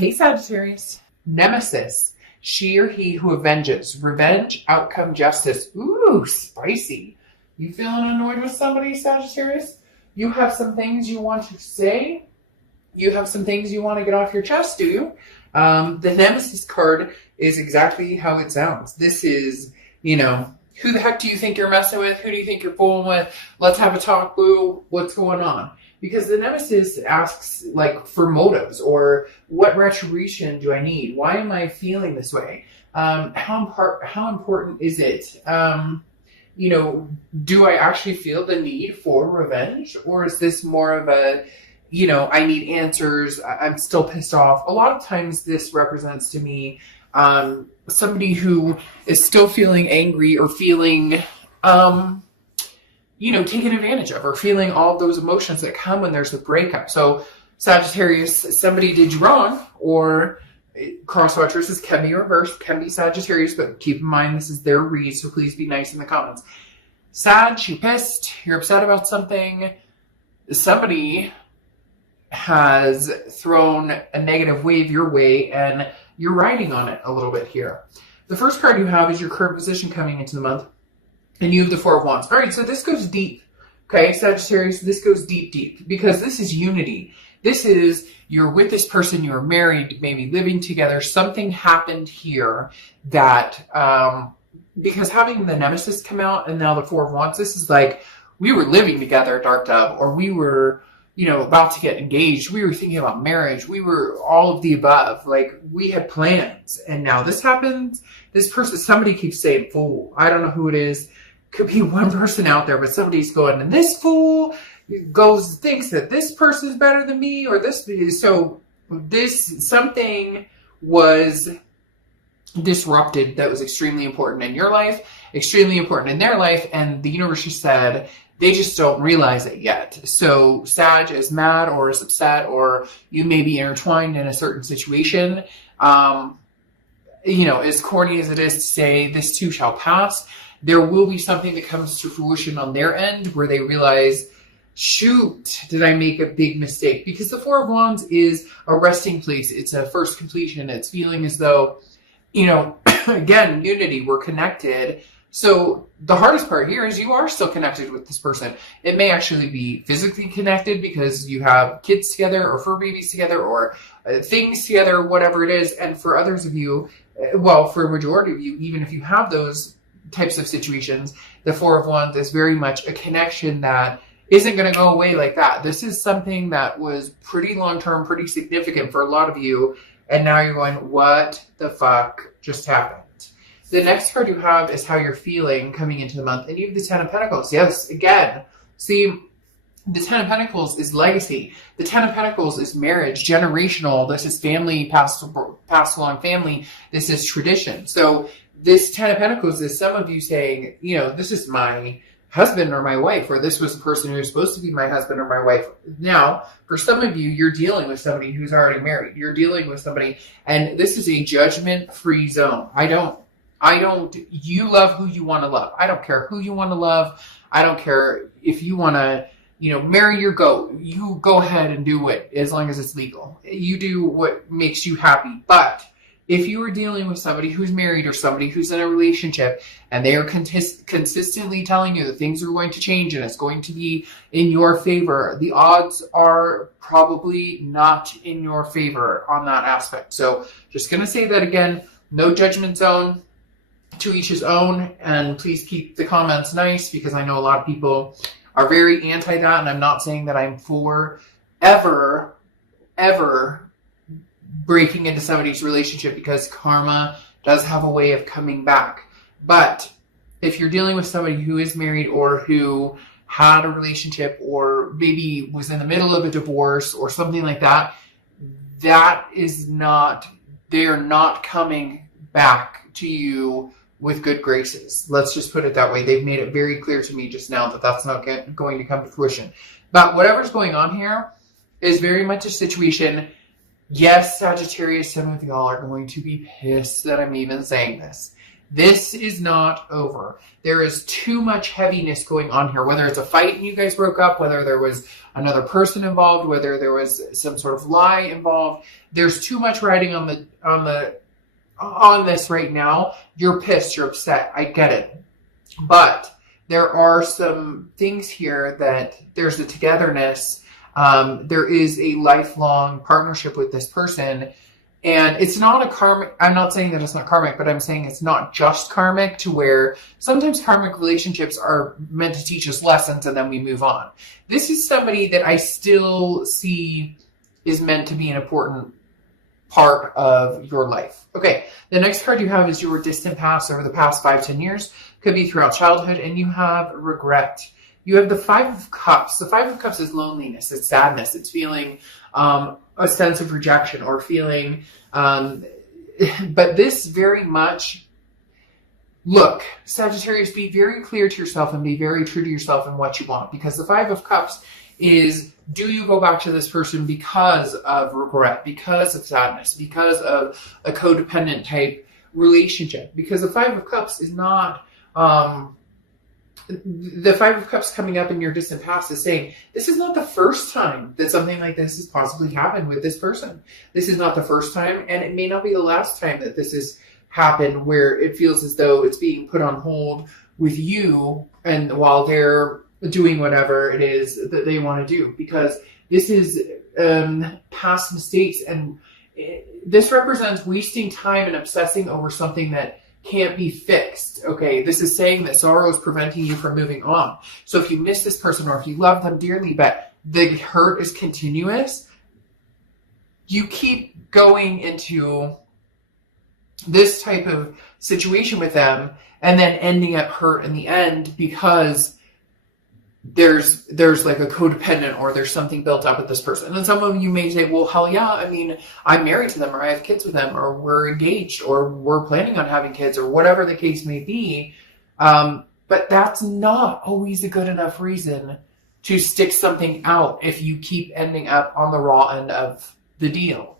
Hey Sagittarius. Nemesis. She or he who avenges. Revenge, outcome, justice. Ooh, spicy. You feeling annoyed with somebody, Sagittarius? You have some things you want to say? You have some things you want to get off your chest, do you? The Nemesis card is exactly how it sounds. This is, who the heck do you think you're messing with? Who do you think you're fooling with? Let's have a talk, boo. What's going on? Because the Nemesis asks, for motives, or what retribution do I need? Why am I feeling this way? How important is it? Do I actually feel the need for revenge? Or is this more of a, I need answers, I'm still pissed off? A lot of times this represents to me somebody who is still feeling angry or feeling, taken advantage of, or feeling all those emotions that come when there's a breakup. So Sagittarius, somebody did you wrong, or cross-watchers, this can be reversed, can be Sagittarius, but keep in mind this is their read, so please be nice in the comments. Sag, you're pissed, you're upset about something, somebody has thrown a negative wave your way, and you're riding on it a little bit here. The first card you have is your current position coming into the month, and you have the Four of Wands. All right, so this goes deep. Okay, Sagittarius, this goes deep, deep, because this is unity. This is, you're with this person, you're married, maybe living together. Something happened here that, because having the Nemesis come out and now the Four of Wands, this is like, we were living together, Dark Dove, or we were, about to get engaged. We were thinking about marriage. We were all of the above. We had plans. And now this happens. This person, somebody keeps saying fool. I don't know who it is. Could be one person out there, but somebody's going, and this fool thinks that this person is better than me, or this. So something was disrupted that was extremely important in your life, extremely important in their life, and the universe just said, they just don't realize it yet. So Sag is mad or is upset, or you may be intertwined in a certain situation. As corny as it is to say, this too shall pass, there will be something that comes to fruition on their end where they realize, shoot, did I make a big mistake? Because the Four of Wands is a resting place. It's a first completion. It's feeling as though, again, unity, we're connected. So the hardest part here is you are still connected with this person. It may actually be physically connected because you have kids together, or fur babies together, or things together, whatever it is. And for others of you, for a majority of you, even if you have those types of situations, the Four of Wands is very much a connection that isn't going to go away like that. This is something that was pretty long-term, pretty significant for a lot of you. And now you're going, what the fuck just happened? The next card you have is how you're feeling coming into the month. And you have the Ten of Pentacles. Yes, again. See, the Ten of Pentacles is legacy. The Ten of Pentacles is marriage, generational. This is family, passed along family. This is tradition. So this Ten of Pentacles is some of you saying, this is my husband or my wife, or this was the person who was supposed to be my husband or my wife. Now, for some of you, you're dealing with somebody who's already married. You're dealing with somebody, and this is a judgment-free zone. You love who you want to love. I don't care who you want to love. I don't care if you want to, marry your goat. You go ahead and do it as long as it's legal. You do what makes you happy. But if you are dealing with somebody who's married or somebody who's in a relationship and they are consistently telling you that things are going to change and it's going to be in your favor, the odds are probably not in your favor on that aspect. So just going to say that again, no judgment zone. To each his own, and please keep the comments nice, because I know a lot of people are very anti that, and I'm not saying that I'm for ever breaking into somebody's relationship, because karma does have a way of coming back. But if you're dealing with somebody who is married or who had a relationship or maybe was in the middle of a divorce or something like that, they are not coming back to you with good graces. Let's just put it that way. They've made it very clear to me just now that that's not going to come to fruition. But whatever's going on here is very much a situation. Yes, Sagittarius, some of y'all are going to be pissed that I'm even saying this. This is not over. There is too much heaviness going on here, whether it's a fight and you guys broke up, whether there was another person involved, whether there was some sort of lie involved. There's too much riding on this right now. You're pissed, you're upset. I get it. But there are some things here that there's a togetherness. There is a lifelong partnership with this person. And it's not a karmic, I'm not saying that it's not karmic, but I'm saying it's not just karmic, to where sometimes karmic relationships are meant to teach us lessons and then we move on. This is somebody that I still see is meant to be an important part of your life. Okay, the next card you have is your distant past, over the past 5-10 years. Could be throughout childhood, and you have regret. You have the Five of Cups. The Five of Cups is loneliness, it's sadness, it's feeling a sense of rejection or feeling, but this very much, look, Sagittarius, be very clear to yourself and be very true to yourself and what you want, because the Five of Cups is, do you go back to this person because of regret, because of sadness, because of a codependent type relationship? Because the Five of Cups is not, the Five of Cups coming up in your distant past is saying, this is not the first time that something like this has possibly happened with this person. This is not the first time, and it may not be the last time that this has happened, where it feels as though it's being put on hold with you, and while they're doing whatever it is that they want to do, because this is past mistakes, and this represents wasting time and obsessing over something that can't be fixed. Okay, this is saying that sorrow is preventing you from moving on. So if you miss this person, or if you love them dearly but the hurt is continuous, you keep going into this type of situation with them and then ending up hurt in the end, because there's like a codependent, or there's something built up with this person. And some of you may say, well, hell yeah, I mean, I'm married to them, or I have kids with them, or we're engaged, or we're planning on having kids, or whatever the case may be. But that's not always a good enough reason to stick something out if you keep ending up on the raw end of the deal.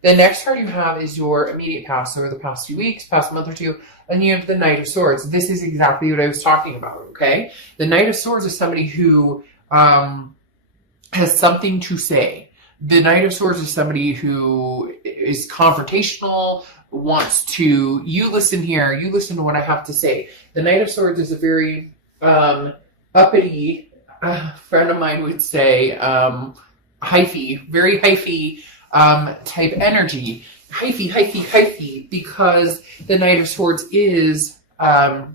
The next card you have is your immediate past, over the past few weeks, past month or two, and you have the Knight of Swords. This is exactly what I was talking about, okay? The Knight of Swords is somebody who has something to say. The Knight of Swords is somebody who is confrontational, wants to, you listen here, you listen to what I have to say. The Knight of Swords is a very uppity, friend of mine would say, hyphy, very hyphy, type energy. Hyphy, because the Knight of Swords is, I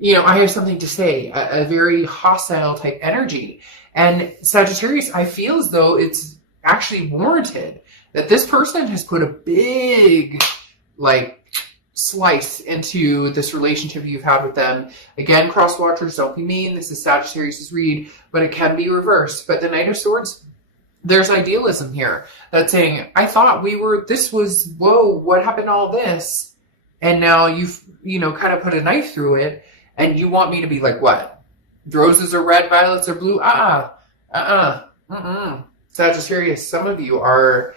have something to say, a very hostile type energy. And Sagittarius, I feel as though it's actually warranted that this person has put a big, slice into this relationship you've had with them. Again, cross watchers, don't be mean. This is Sagittarius's read, but it can be reversed. But the Knight of Swords, there's idealism here that's saying, I thought whoa, what happened to all this? And now you've, kind of put a knife through it, and you want me to be like, what? Roses are red, violets are blue? Sagittarius, some of you are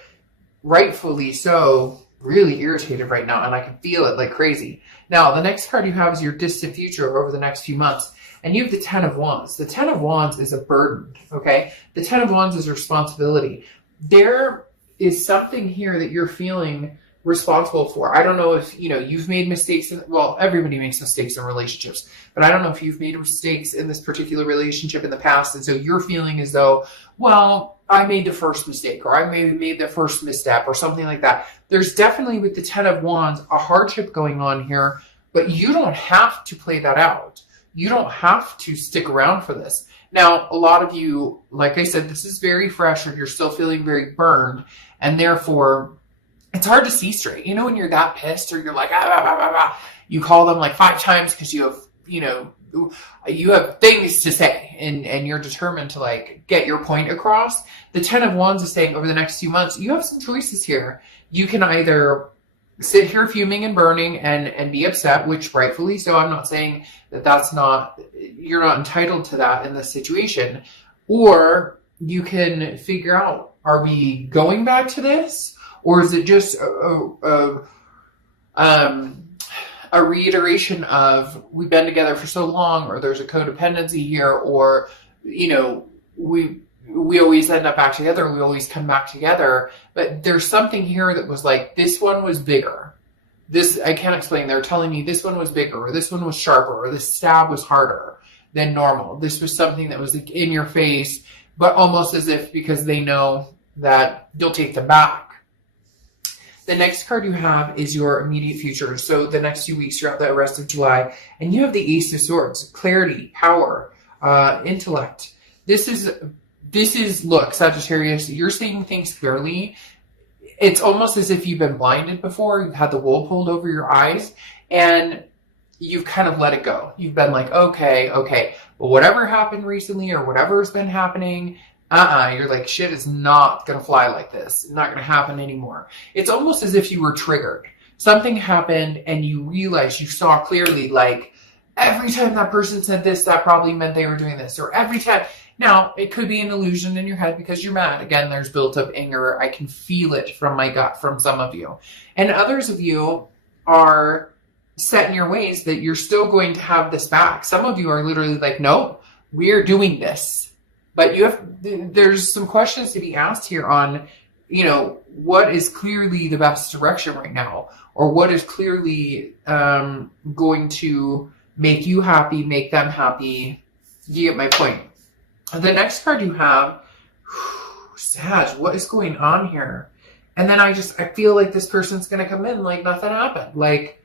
rightfully so really irritated right now, and I can feel it like crazy. Now, the next card you have is your distant future over the next few months. And you have the Ten of Wands. The Ten of Wands is a burden, okay? The Ten of Wands is responsibility. There is something here that you're feeling responsible for. I don't know if, you've made mistakes. Everybody makes mistakes in relationships. But I don't know if you've made mistakes in this particular relationship in the past. And so you're feeling as though, well, I made the first mistake, or I maybe made the first misstep, or something like that. There's definitely, with the Ten of Wands, a hardship going on here. But you don't have to play that out. You don't have to stick around for this. Now, a lot of you, like I said, this is very fresh, or you're still feeling very burned, and therefore it's hard to see straight. When you're that pissed, or you're like, you call them like 5 times because you have, you have things to say, and you're determined to get your point across. The Ten of Wands is saying over the next few months, you have some choices here. You can either sit here fuming and burning and be upset, which rightfully so. I'm not saying that you're not entitled to that in this situation. Or you can figure out, are we going back to this? Or is it just a reiteration of we've been together for so long, or there's a codependency here, or, you know, we always end up back together. We always come back together. But there's something here that was like, this one was bigger. This, I can't explain. They're telling me this one was bigger, or this one was sharper, or this stab was harder than normal. This was something that was like in your face, but almost as if because they know that you'll take them back. The next card you have is your immediate future. So the next 2 weeks throughout the rest of July, and you have the Ace of Swords, clarity, power, intellect. This is, look, Sagittarius, you're seeing things clearly. It's almost as if you've been blinded before. You've had the wool pulled over your eyes, and you've kind of let it go. You've been like, okay. But whatever happened recently, or whatever's been happening, you're like, shit is not going to fly like this. It's not going to happen anymore. It's almost as if you were triggered. Something happened, and you realized, you saw clearly, like, every time that person said this, that probably meant they were doing this. Or every time. Now, it could be an illusion in your head because you're mad. Again, there's built up anger. I can feel it from my gut from some of you. And others of you are set in your ways that you're still going to have this back. Some of you are literally like, no, we're doing this. But there's some questions to be asked here on, you know, what is clearly the best direction right now? Or what is clearly going to make you happy, make them happy? You get my point. The next card you have, Sag, what is going on here? And then I feel like this person's going to come in like nothing happened. Like,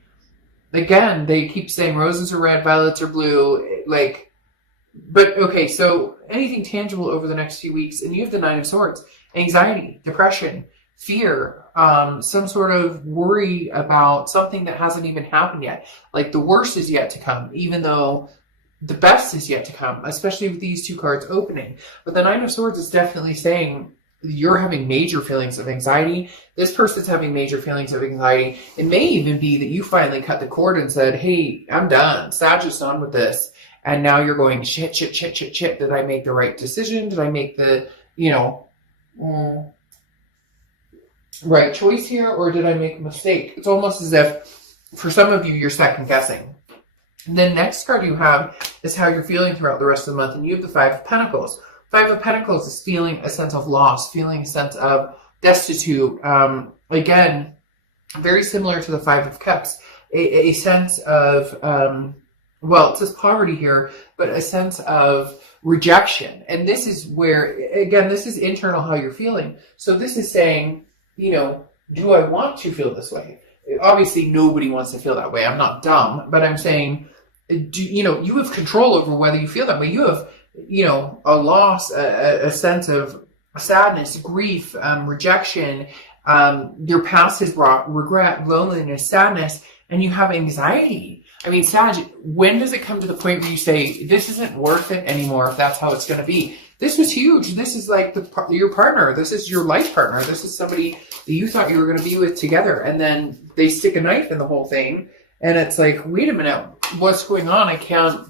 again, they keep saying roses are red, violets are blue. Like, but okay, so anything tangible over the next few weeks, and you have the Nine of Swords, anxiety, depression, fear, some sort of worry about something that hasn't even happened yet. Like the worst is yet to come, even though the best is yet to come, especially with these two cards opening. But the Nine of Swords is definitely saying you're having major feelings of anxiety. This person's having major feelings of anxiety. It may even be that you finally cut the cord and said, hey, I'm done. Sag is done with this. And now you're going, shit. Did I make the right decision? Did I make the, right choice here? Or did I make a mistake? It's almost as if, for some of you, you're second guessing. The next card you have is how you're feeling throughout the rest of the month. And you have the Five of Pentacles. Five of Pentacles is feeling a sense of loss, feeling a sense of destitute. Again, very similar to the Five of Cups. A sense of, it says poverty here, but a sense of rejection. And this is where, again, this is internal how you're feeling. So this is saying, do I want to feel this way? Obviously, nobody wants to feel that way. I'm not dumb, but I'm saying, you have control over whether you feel that way. You have, a loss, a sense of sadness, grief, rejection. Your past has brought regret, loneliness, sadness, and you have anxiety. I mean, Sag, when does it come to the point where you say, this isn't worth it anymore if that's how it's going to be? This was huge. This is like your partner. This is your life partner. This is somebody that you thought you were going to be with together. And then they stick a knife in the whole thing. And it's like, wait a minute, what's going on? I can't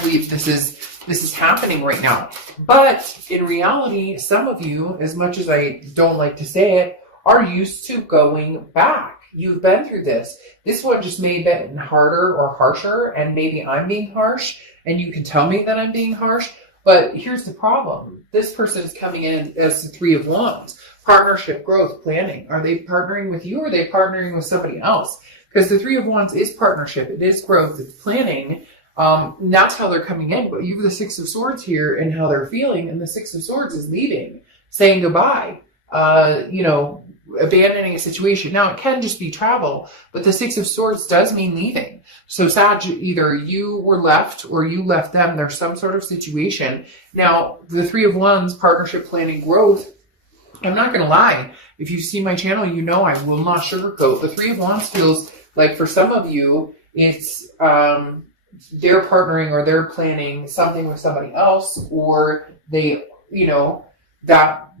believe this is happening right now. But in reality, some of you, as much as I don't like to say it, are used to going back. You've been through this. This one just may have been harder or harsher, and maybe I'm being harsh, and you can tell me that I'm being harsh. But here's the problem. This person is coming in as the Three of Wands. Partnership, growth, planning. Are they partnering with you, or are they partnering with somebody else? Because the Three of Wands is partnership. It is growth. It's planning. That's how they're coming in. But you have the Six of Swords here and how they're feeling. And the Six of Swords is leaving, saying goodbye, abandoning a situation. Now, it can just be travel, but the Six of Swords does mean leaving. So Sag, either you were left or you left them. There's some sort of situation. Now, the Three of Wands, partnership, planning, growth, I'm not going to lie. If you see my channel, you know I will not sugarcoat. The Three of Wands feels like for some of you, it's they're partnering or they're planning something with somebody else, or they,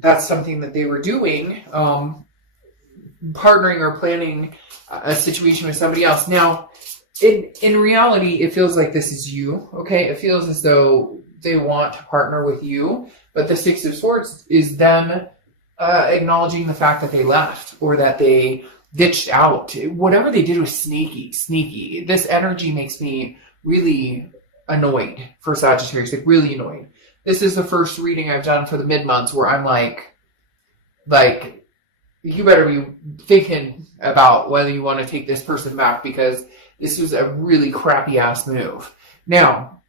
that's something that they were doing, partnering or planning a situation with somebody else. Now, in reality, it feels like this is you, okay? It feels as though they want to partner with you, but the Six of Swords is them acknowledging the fact that they left, or that they ditched out. Whatever they did was sneaky. This energy makes me really annoyed for Sagittarius, like really annoyed. This is the first reading I've done for the mid-months where I'm like, you better be thinking about whether you want to take this person back, because this was a really crappy ass move. Now,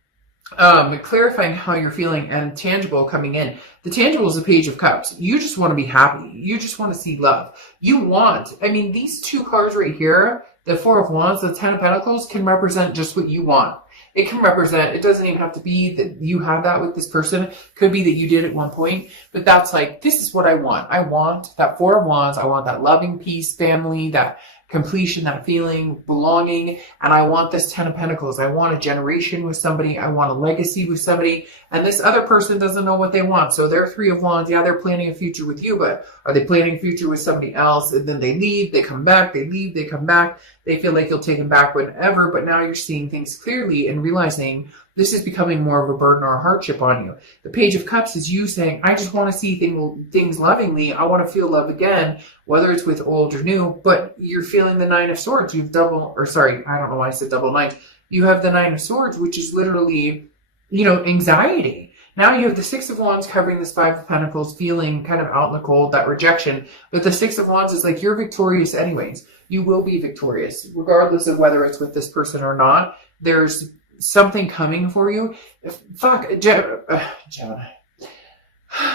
clarifying how you're feeling and tangible coming in. The tangible is the Page of Cups. You just want to be happy. You just want to see love. These two cards right here, the Four of Wands, the Ten of Pentacles, can represent just what you want. It can represent, it doesn't even have to be that you have that with this person. It could be that you did at one point, but that's like, this is what I want. I want that Four of Wands. I want that loving peace, family, that completion, that feeling, belonging. And I want this Ten of Pentacles. I want a generation with somebody. I want a legacy with somebody. And this other person doesn't know what they want. So they're Three of Wands. Yeah, they're planning a future with you, but are they planning a future with somebody else? And then they leave, they come back, they leave, they come back. They feel like you'll take them back whenever, but now you're seeing things clearly and realizing this is becoming more of a burden or a hardship on you. The Page of Cups is you saying, I just want to see things lovingly. I want to feel love again, whether it's with old or new, but you're feeling the Nine of Swords. I don't know why I said double nine. You have the Nine of Swords, which is literally, anxiety. Now you have the Six of Wands covering this Five of Pentacles, feeling kind of out in the cold, that rejection. But the Six of Wands is like, you're victorious anyways. You will be victorious, regardless of whether it's with this person or not. There's something coming for you.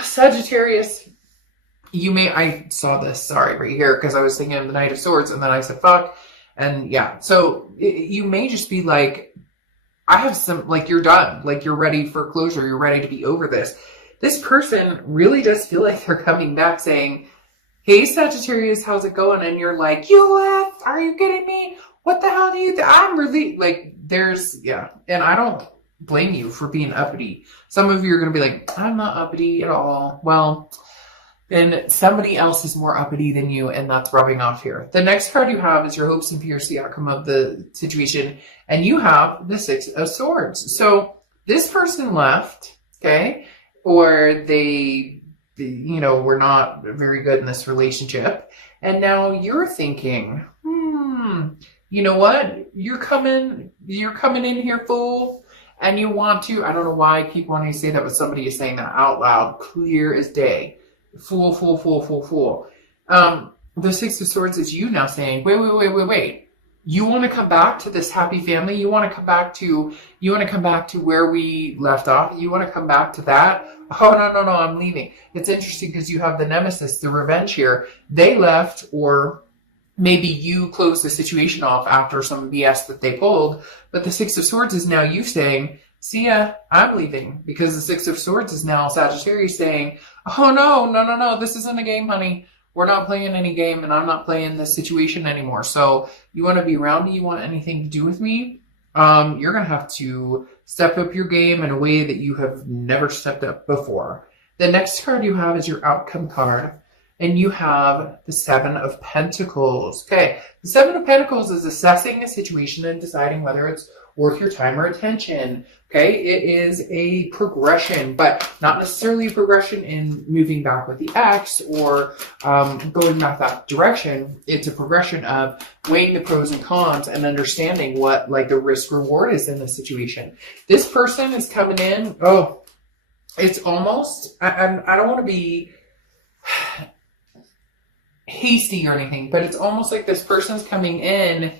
Sagittarius, I saw this, right here, because I was thinking of the Knight of Swords, and then I said, fuck. And yeah, so you may just be like, I have some, like, you're done. Like, you're ready for closure. You're ready to be over this. This person really does feel like they're coming back saying, hey, Sagittarius, how's it going? And you're like, you left? Are you kidding me? What the hell do you think? I'm really, and I don't blame you for being uppity. Some of you are going to be like, I'm not uppity at all. Well, then somebody else is more uppity than you, and that's rubbing off here. The next card you have is your hopes and fears, the outcome of the situation, and you have the Six of Swords. So this person left, okay, or they we're not very good in this relationship. And now you're thinking, you know what? You're coming in here, fool. And you want to, I don't know why I keep wanting to say that, but somebody is saying that out loud, clear as day. Fool. The Six of Swords is you now saying, wait. You want to come back to this happy family? You want to come back to where we left off? You want to come back to that? Oh, no, I'm leaving. It's interesting because you have the nemesis, the revenge here. They left, or maybe you closed the situation off after some BS that they pulled. But the Six of Swords is now you saying, see ya, I'm leaving. Because the Six of Swords is now Sagittarius saying, oh, no, this isn't a game, honey. We're not playing any game, and I'm not playing this situation anymore. So you want to be around me? You want anything to do with me? You're going to have to step up your game in a way that you have never stepped up before. The next card you have is your outcome card, and you have the Seven of Pentacles. Okay, the Seven of Pentacles is assessing a situation and deciding whether it's worth your time or attention. Okay, it is a progression, but not necessarily a progression in moving back with the ex or going back that direction. It's a progression of weighing the pros and cons and understanding what the risk reward is in the situation. This person is coming in. Oh, it's almost, I don't want to be hasty or anything, but it's almost like this person's coming in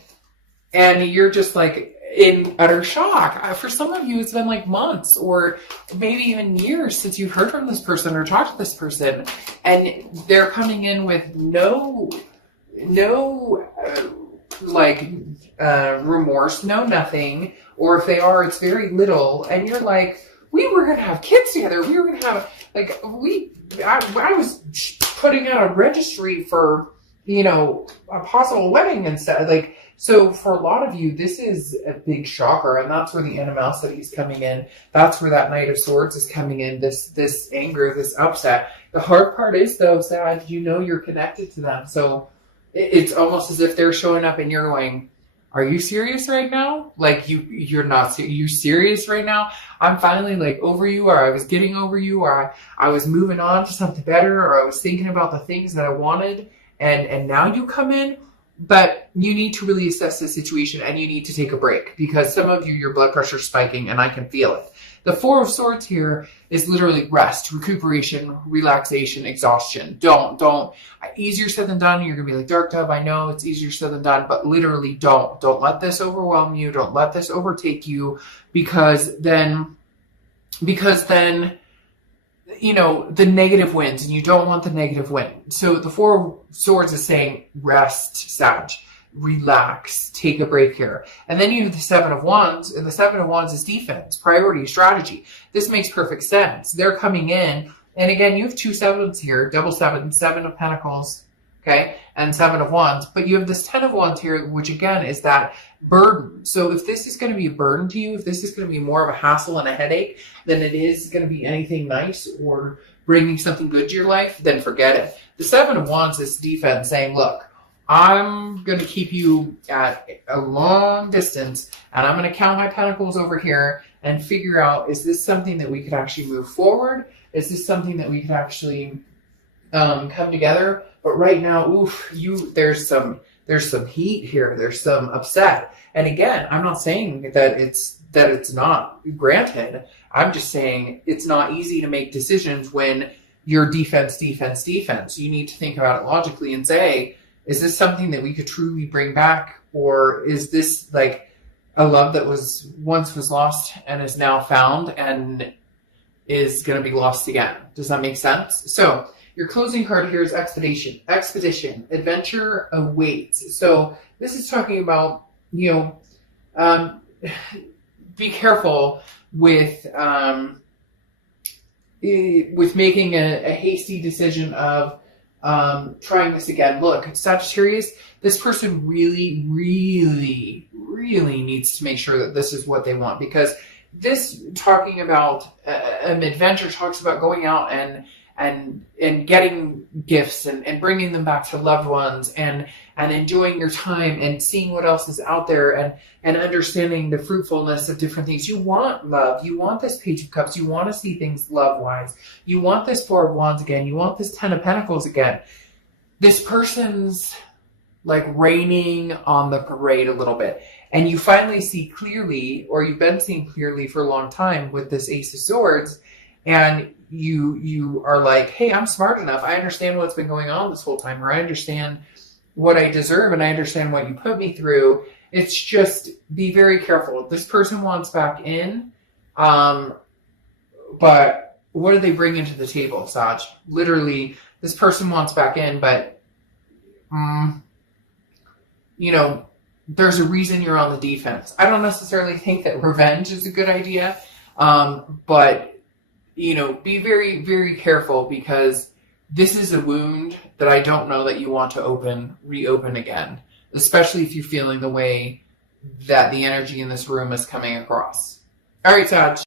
and you're just like in utter shock. For some of you, it's been like months or maybe even years since you've heard from this person or talked to this person, and they're coming in with no remorse, no nothing, or if they are, it's very little, and you're like, we were going to have kids together. We were going to have, I was putting out a registry for, a possible wedding and stuff. So for a lot of you, this is a big shocker, and that's where the animosity is coming in. That's where that Knight of Swords is coming in, this anger, this upset. The hard part is, though, Sad, you're connected to them. So it's almost as if they're showing up and you're going, are you serious right now? You're not, you serious right now? I'm finally over you, or I was getting over you, or I was moving on to something better, or I was thinking about the things that I wanted, and now you come in? But you need to really assess the situation and you need to take a break because some of you, your blood pressure is spiking and I can feel it. The Four of Swords here is literally rest, recuperation, relaxation, exhaustion. Don't. Easier said than done. You're going to be like, Dark Dove, I know it's easier said than done, but literally don't. Don't let this overwhelm you. Don't let this overtake you because then, you know, the negative wins and you don't want the negative win. So the Four of Swords is saying rest, Sag, relax, take a break here. And then you have the Seven of Wands, and the Seven of Wands is defense, priority, strategy. This makes perfect sense. They're coming in, and again, you have two sevens here, double seven, Seven of Pentacles, okay, and Seven of Wands, but you have this Ten of Wands here, which again is that burden. So if this is going to be a burden to you, if this is going to be more of a hassle and a headache than it is going to be anything nice or bringing something good to your life, then forget it. The Seven of Wands is defense saying, look, I'm going to keep you at a long distance and I'm going to count my pentacles over here and figure out, is this something that we could actually move forward? Is this something that we could actually come together? But right now, there's some heat here. There's some upset. And again, I'm not saying that it's not granted. I'm just saying it's not easy to make decisions when you're defense. You need to think about it logically and say, is this something that we could truly bring back? Or is this like a love that once was lost and is now found and is going to be lost again? Does that make sense? So your closing card here is expedition, adventure awaits. So this is talking about, you know, be careful with making a hasty decision of trying this again. Look, Sagittarius, this person really, really, really needs to make sure that this is what they want, because this talking about an adventure talks about going out and getting gifts and bringing them back to loved ones and enjoying your time and seeing what else is out there and understanding the fruitfulness of different things. You want love. You want this Page of Cups. You want to see things love-wise. You want this Four of Wands again. You want this Ten of Pentacles again. This person's like raining on the parade a little bit. And you finally see clearly, or you've been seeing clearly for a long time with this Ace of Swords, and you are like, hey, I'm smart enough. I understand what's been going on this whole time, or I understand what I deserve, and I understand what you put me through. It's just be very careful. This person wants back in, but what do they bring into the table, Saj? Literally, this person wants back in, but, you know, there's a reason you're on the defense. I don't necessarily think that revenge is a good idea, but you know, be very, very careful, because this is a wound that I don't know that you want to reopen again, especially if you're feeling the way that the energy in this room is coming across. All right, Saj.